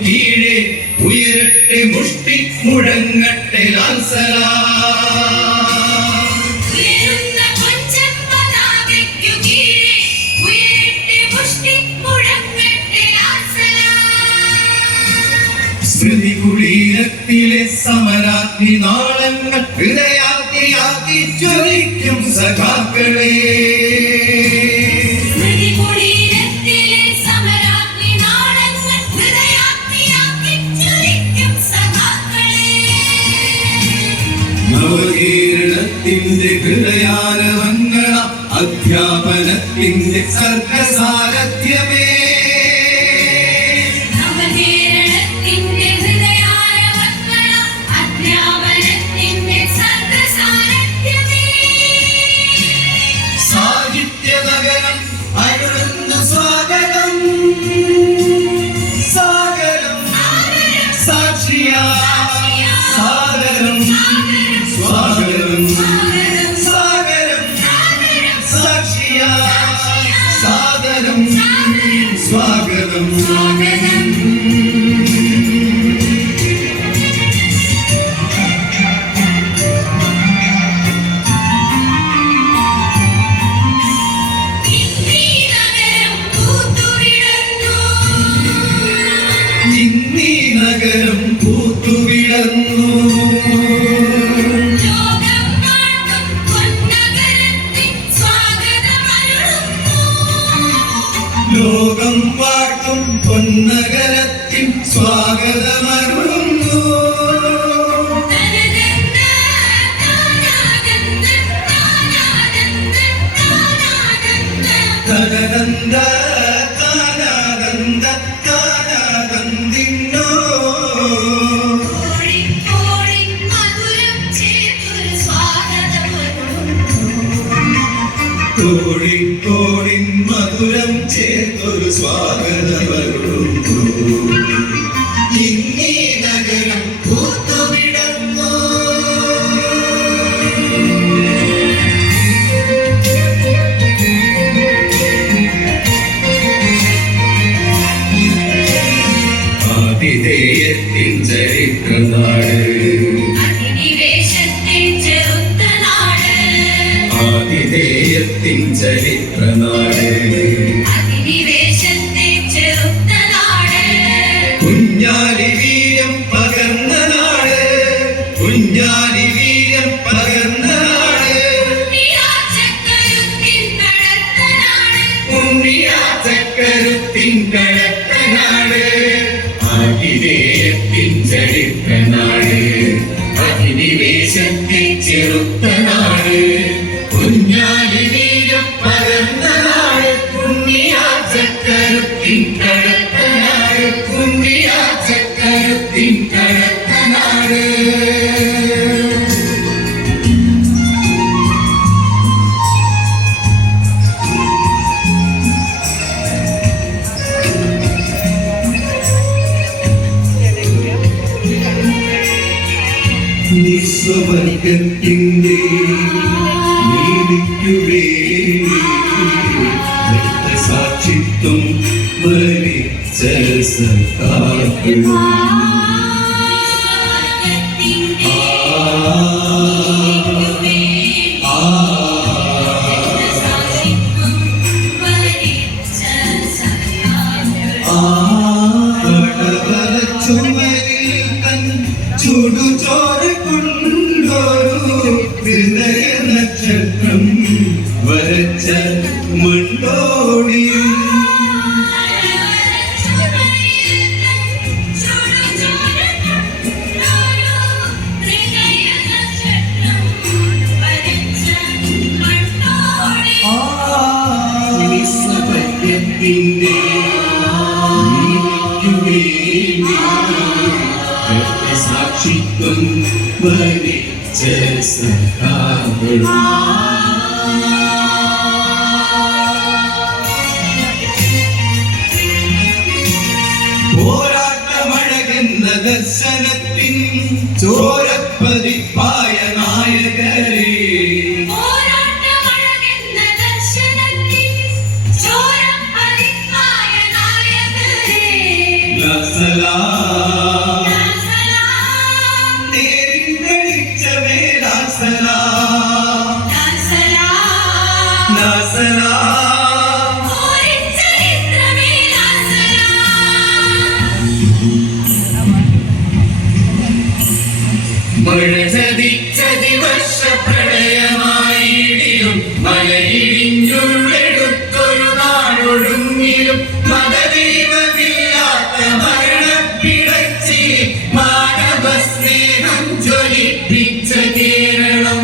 കീഴേ ഉയരട്ടെ മുഷ്ടി മുഴങ്ങട്ടെ ലാൽ സലാം. സ്മൃതി കുടീരത്തിലെ സമരാഗ്നി നാളങ്ങൾ ഹൃദയാഗ്നിയാക്കി ജ്വലിക്കും സഖാക്കളെ. നവകേരളത്തിന്റെ ഹൃദയാരവങ്ങള അധ്യാപനത്തിന്റെ സർഗസാരഥ്യമേ. സാഹിത്യനഗരം അരുളുന്നു സ്വാഗതം. സാഗരം സാക്ഷിയാ സാഗരം സ്വാഗതം. സാഗരം സാക്ഷിയാ സാദരം സ്വാഗതം. ഇന്നീ നഗരം പൂത്തുവിളർന്നു. ലോകം വാഴ്ത്തും പൊന്നഗരത്തിൻ സ്വാഗതമരുളുന്നു. തനദന്ത താനാദന്ത താനാദന്തിന്നോ. കോഴിക്കോടിൻ മധുരം ചേർത്തൊരു സ്വാഗതമരുളുന്നു. ഇന്നീ നഗരം പൂത്തുവിടർന്നു. ആതിഥേയത്തിൻ ചരിത്രനാട്. ആതിഥേയത്തിൻ ചരിത്രനാട്. കുഞ്ഞാലി വീര്യം പകർന്ന നാട്. കുഞ്ഞാലി വീര്യം പകർന്ന നാട്. ഉണ്ണിയാച്ചക്കരുത്തിൻ കടത്ത നാട്. ആതിഥേയത്തിൻ ചരിത്രനാട്. അധിനിവേശത്തെ ചെറുത്ത നാട്. കുഞ്ഞാലി വീര്യം പകർന്ന നാട്. ഉണ്ണിയാച്ചക്കരുത്തിൻ കടത്ത നാട്. ഉണ്ണിയാച്ചക്കരുത്തിൻ കടത്ത നാട്. നിസ്വർഗത്തിന്റെ നീതിക്കുവേണ്ടി സാക്ഷിത്വം വരിച്ച സഖാക്കൾ. ചുമരിൽ തൻ ചുടുചോര കൊണ്ടൊരു ഹൃദയ നക്ഷത്രം വരച്ച മണ്ടോടി. സത്യത്തിന്റെ സാക്ഷിത്വം വരിച്ച സഖാക്കൾ. പോരാട്ടമഴകുന്ന ദർശനത്തിൻ ചോരപ്പതിപ്പായ നായകരെ. ലാ സലാം നേരിൻ വെളിച്ചമേ ലാ സലാം ലാ സലാം മഴ ചതിച്ചതി വർഷപ്രളയമായിടിലും മലയിടിഞ്ഞുള്ളെടുത്തൊരു നാടൊഴുങ്ങിലും മതദൈവമില്ലാത്ത മരണപ്പിടച്ചി മാനവ സ്നേഹം ജ്വലിപ്പിച്ച കേരളം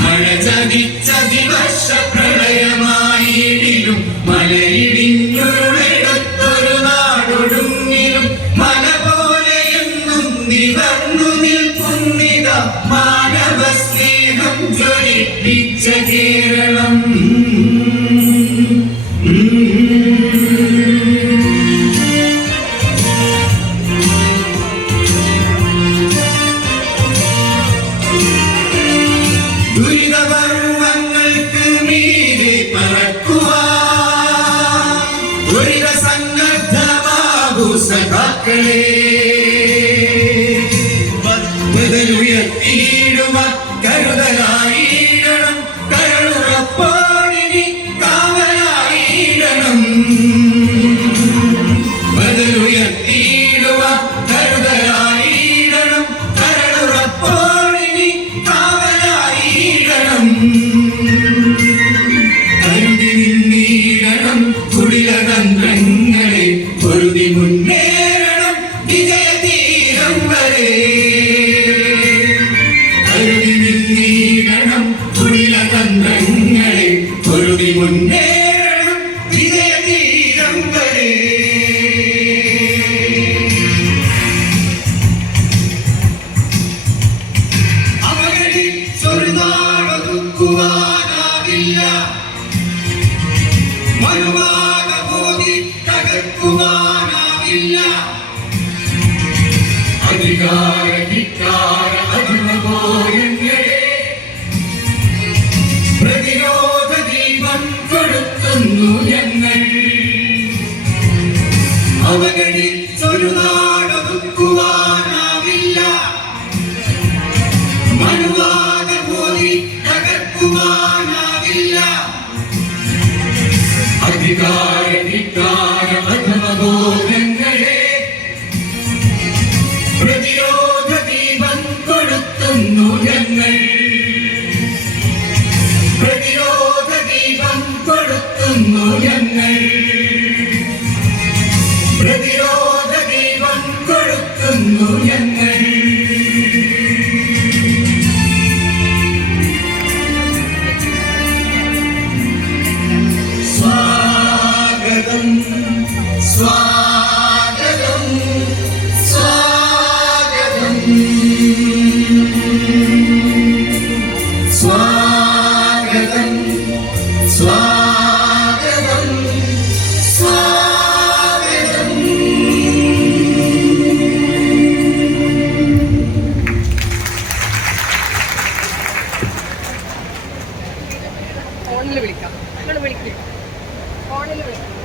മഴ ചതിച്ചതി വർഷപ്രളയമായിടിലും മലയിടിഞ്ഞുള്ളെടുത്തൊരു നാടൊഴുങ്ങിലും മല പോലെയെന്നും നിവർന്നു നിൽക്കുന്നിത മാനവ സ്നേഹം ജ്വലിപ്പിച്ച കേരളം ദുരിതപർവങ്ങൾക്ക് മീതെ പറക്കുവാൻ ദുരിത സന്നദ്ധമാകൂ സഖാക്കളെ ബദലുയർത്തിയിടുക കരുതലായിടണം കരളുറപ്പാടിനി കാവലായിടണം ബദലുയർത്തിയിടുക കരുതലായിടണം കരളുറപ്പാടിനി കാവലായിടണം കരുതി നിന്നീടണം കുടിലതന്ത്രങ്ങളെ പൊരുതി മുന്നേറണം വിജയതീരം വരെ കരുതി നിന്നീടണം കുടിലതന്ത്രങ്ങളെ പൊരുതി മുന്നേറണം വിജയതീരം വരെ അവകളിൽ ചൊരുനാടൊതുക്കുവാനാവില്ല മനുവാകബോധി തകർക്കുവാനാവില്ല അധികാര അധമബോധങ്ങളെ പ്രതിരോധ ദീപം കൊടുക്കുന്നു ഞങ്ങൾ അവകളിൽ ചൊരുനാടൊതുക്കുവാനാവില്ല മനുവാകബോധി തകർക്കുവാനാവില്ല അധികാര അധമബോധങ്ങളെ പ്രതിരോധ ദീപം കൊടുക്കുന്നു ഞങ്ങൾ പ്രതിരോധ ദീപം കൊടുക്കുന്നു ഞങ്ങൾ പ്രതിരോധ ദീപം കൊടുക്കുന്നു ഞങ്ങൾ സ്വാഗതം സ്വാഗതം സ്വാഗതം സ്വാഗതം സ്വാഗതം സ്വാഗതം ഫോണിൽ വിളിക്കാം ഫോണിൽ വിളിക്കും